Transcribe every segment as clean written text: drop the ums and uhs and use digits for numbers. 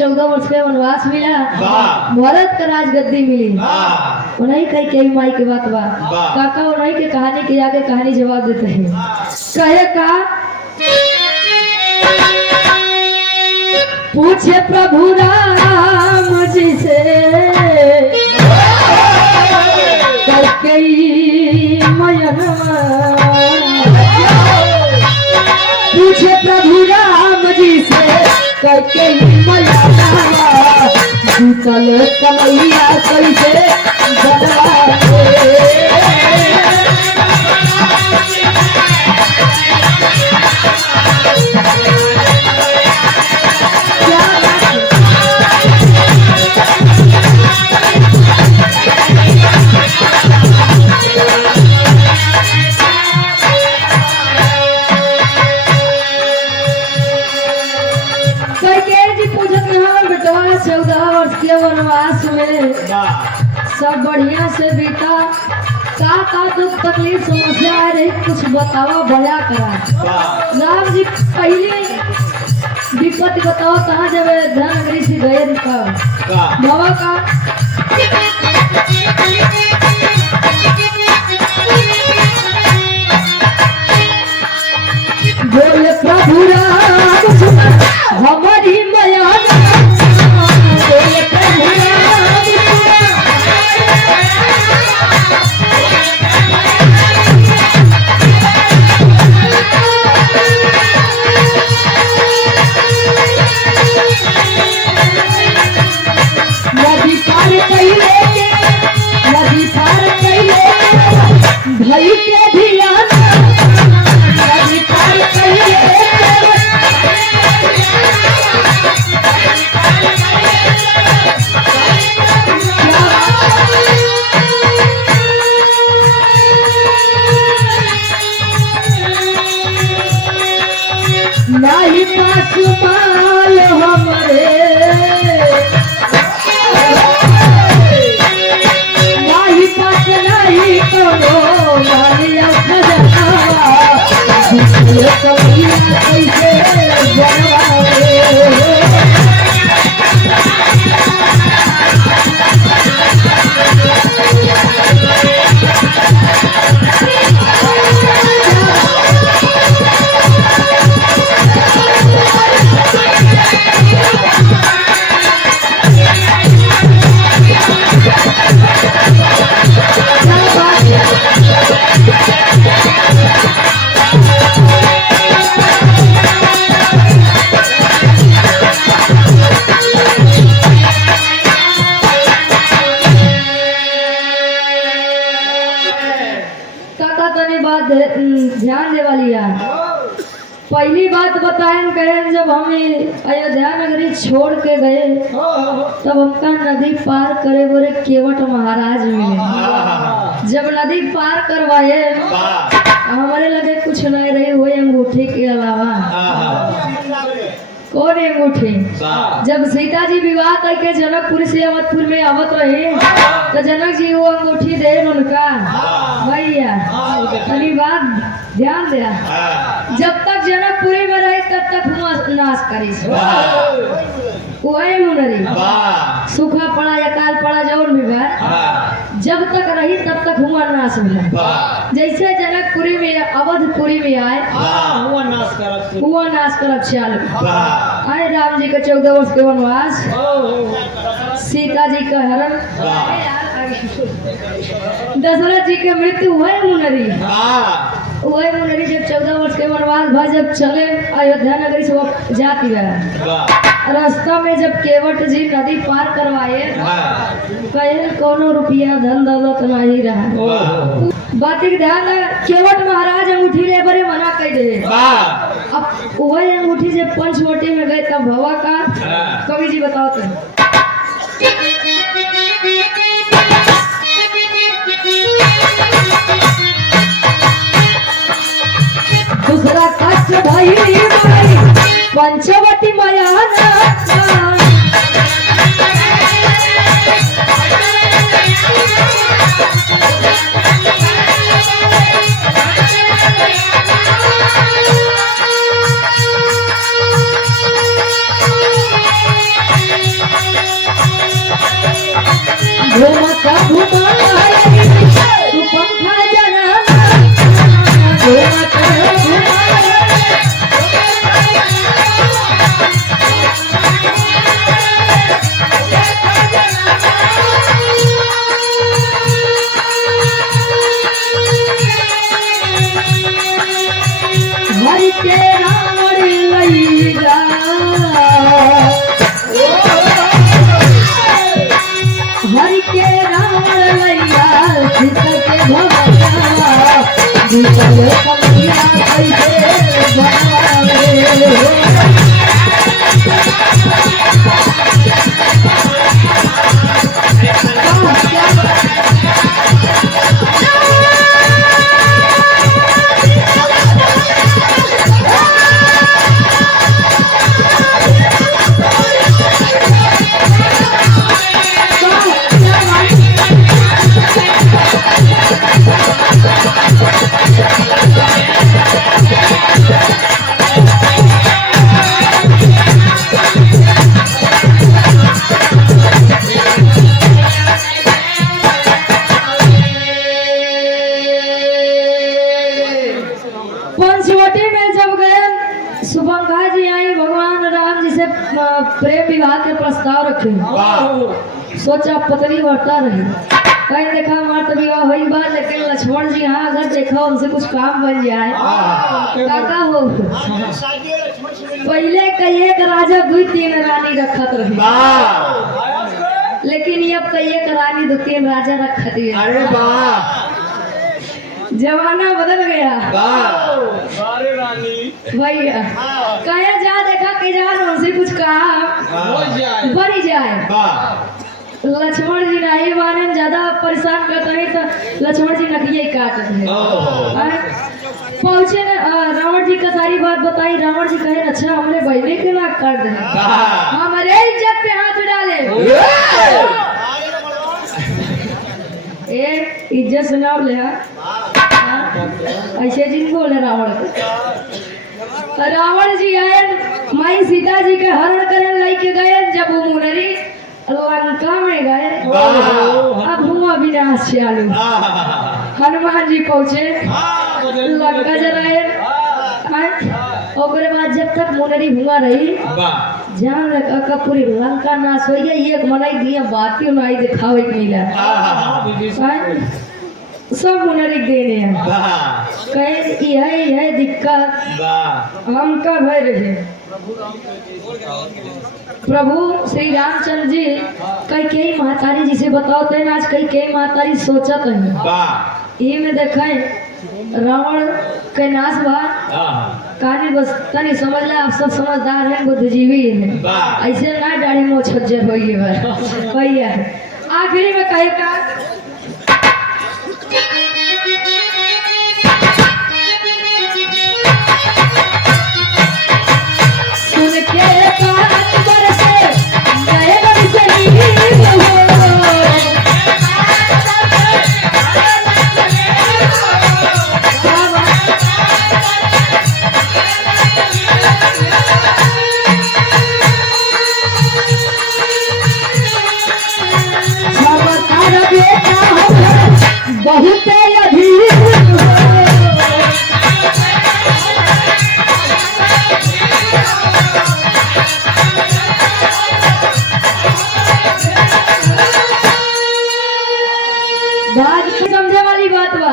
14 वर्ष के वनवास मिला, भरत का राजगद्दी मिली। उन्हीं कई माई के बात बा काका, उन्हीं के कहानी के आगे कहानी जवाब देते हैं। कहे का पूछे प्रभु राम जी से कई मयनवा, पूछे प्रभु राम जी से कई मयनवा, कल कलैया कैसे बनवाए। वनवास में सब बढ़िया से बीता, का दुख तकलीफ समस्या आ रही, कुछ बताओ बया करा। राम जी पहले विपत्ति बताओ कहाँ जब धनगरी से गए बाबा का बोले प्रभु राम हमारी मया, नहीं पास माल हमरे, नहीं पास नहीं करो मालिया खजाना, कैसे बनवाए। ध्यान दे वाली है। पहली बात बताएं कहें जब हमें अयोध्या नगरी छोड़ के गए तब हमका नदी पार करे बोले केवट महाराज मिले। जब नदी पार करवाए हमारे लगे कुछ नहीं रही हुई अंगूठी के अलावा। कौन अंगूठी? जब सीता जी विवाह करके जनकपुर से अवधपुर में आवत रहे तो जनक जी वो अंगूठी दे उनका भैया। पहली बात ध्यान दिया, जब तक जनकपुरी में रहे तब तक नाश करी वही मुनरी, सूखा पड़ा या काल पड़ा जौन भी बात जब तक रही तब तक हुआ नाश हुआ। जैसे जनकपुरी में अवधपुरी में आए हुआ नाश करब चालू। आए राम जी का 14 वर्ष के वनवास, सीता जी का हरण, दशरथ जी के मृत्यु हुए मुनरी। वही मुनरी जब 14 वर्ष के वनवास भाई जब चले अयोध्या नगरी से वो जाती है। रास्ता में जब केवट जी नदी पार करवाए कहे कोनो रुपया धन दौलत नहीं रहा। बात के ध्यान केवट महाराज अंगूठी ले बड़े मना कर दे। अब वही अंगूठी से पंचवटी में गए तब भवा का कवि जी बताओ तो दूसरा कष्ट भाई पंचवटी माया के रावण लैया हरि के रावण लैया सीता के भगवान दूसरे कमिया कैसे बनावे सुबंगा जी आई भगवान राम जी से प्रेम विवाह के प्रस्ताव रखे सोचा पत्नी बढ़ता रही कहीं देखा हमारा तो विवाह हुई बात लेकिन लक्ष्मण जी हाँ अगर देखा उनसे कुछ काम बन जाए काका हो पहले कई एक राजा 2-3 रानी रखत रही लेकिन अब कई एक रानी 2-3 राजा रखत है अरे वाह जमाना बदल गया भैया कहे जा देखा कि जान उनसे कुछ कहा बढ़ी जाए लक्ष्मण जी नहीं माने ज्यादा परेशान करते हैं तो लक्ष्मण जी नखिए काटते हैं पहुंचे रावण जी का सारी बात बताई रावण जी कहे अच्छा हमने बहने के नाक काट दे हमारे इज्जत पे हाथ डाले इज्जत सुनाओ ले ऐसे जिन बोले रावण जी आए माई सीता जी के हरण करने लेके गए जब वो मुनरी लंका में गए अब हुआ विनाश चालू हनुमान जी पहुंचे लंका जलाए ओकरे बाद जब तक मुनरी हुआ रही जान लगा पूरी लंका नाश हो गई एक मनाई दिया बाती नहीं दिखावे मिला सब मुनरी देने हैं कहे यह दिक्कत हमका भय रहे प्रभु श्री रामचंद्र जी कई महतारी जिसे बताते हैं आज कई महतारी सोचत है ये में देखें रावण के नाश बा कहानी बस तनी समझ ले आप सब समझदार हैं बुद्धिजीवी हैं ऐसे ना दाढ़ी मोछ छज्जर हो गई भैया आखिरी में कहे का सुन के कान बरसे गए बरसे बहुत अधीर समझे वाली बात बा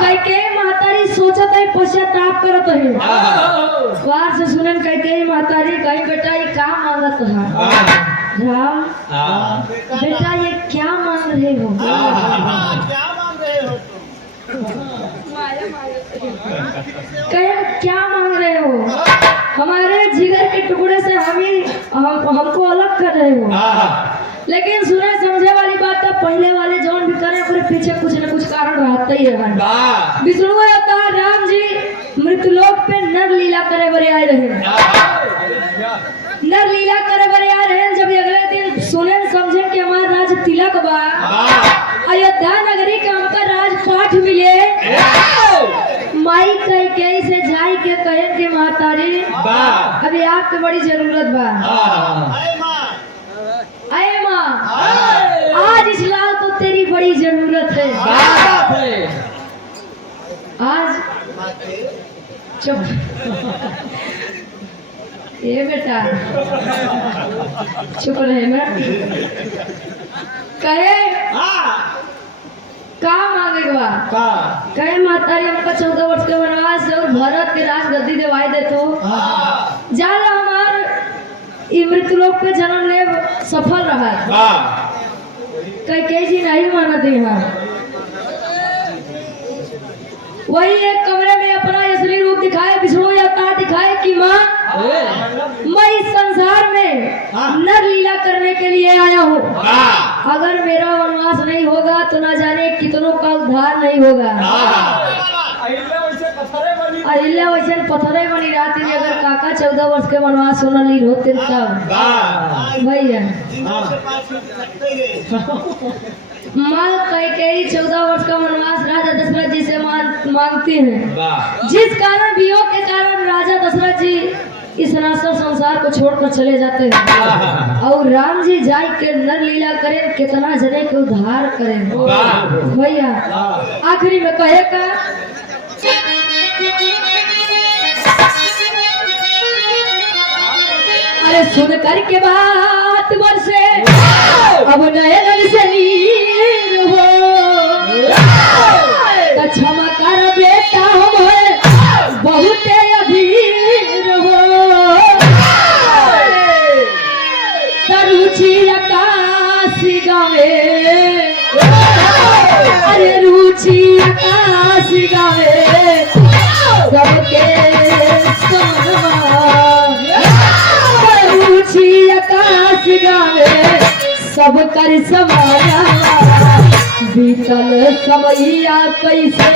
कई महतारी सोचत है पश्चाताप करत है बाहर से सुनन कई महतारी कहीं बेटा ये क्या मांगत है राम बेटा ये क्या मांग रहे हो कहे क्या मांग रहे हो हमारे जिगर के टुकड़े से हमको अलग कर रहे हो लेकिन सुने समझे वाली बात तो पहले वाले जौन भी करे पूरे पीछे कुछ न कुछ कारण रहता ही है विष्णु अवतार राम जी मृतलोक पे नर लीला करे बरे आए रहे नर लीला करे बरे आए रहे जब अगले दिन सुने समझे कि हमारा राज तिलक बा अयोध्या नगरी के हमका राजपाठ मिले माई कई से जाई के कहे के महतारी अभी आपके बड़ी जरूरत बा अरे माँ आज इस लाल को तेरी बड़ी जरूरत है आज चुप ये बेटा चुप रहे ना कहे का मांगे के बा का कहे मातारी हमका 14 वर्ष के वनवास और भारत के राज गद्दी दिवाई देतो जाला हमार ई मृत्युलोक पे जन्म ले सफल रहा कई जी नहीं मानते यहाँ वही एक कमरे में अपना असली रूप दिखाए विष्णु अवतार दिखाए कि माँ मैं इस संसार में नर लीला करने के लिए आया हूँ अगर मेरा वनवास नहीं होगा तो ना जाने कितनों का उद्धार नहीं होगा अहिल्या वैसे पत्थरे बनी रहती थी अगर काका 14 वर्ष के वनवास होना लील होते तब भैया माल कैकेयी 14 वर्ष का वनवास राजा दशरथ जी से मांगती हैं जिस कारण वियोग के कारण राजा दशरथ जी इस नासर संसार को छोड़कर चले जाते हैं और राम जी जाय के नर लीला करें कितना जने के उद्धार करें भैया आखिरी में कहे का अरे सुन कर के बात बरसे अब नए नल से नीर हो तो क्षमा कर बेटा हम बहुत अधीर हो रुचि आकाश गावे अरे रुचि आकाश गावे सबके रुचि आकाश गावे सब कर समाया बीतल समैया कैसे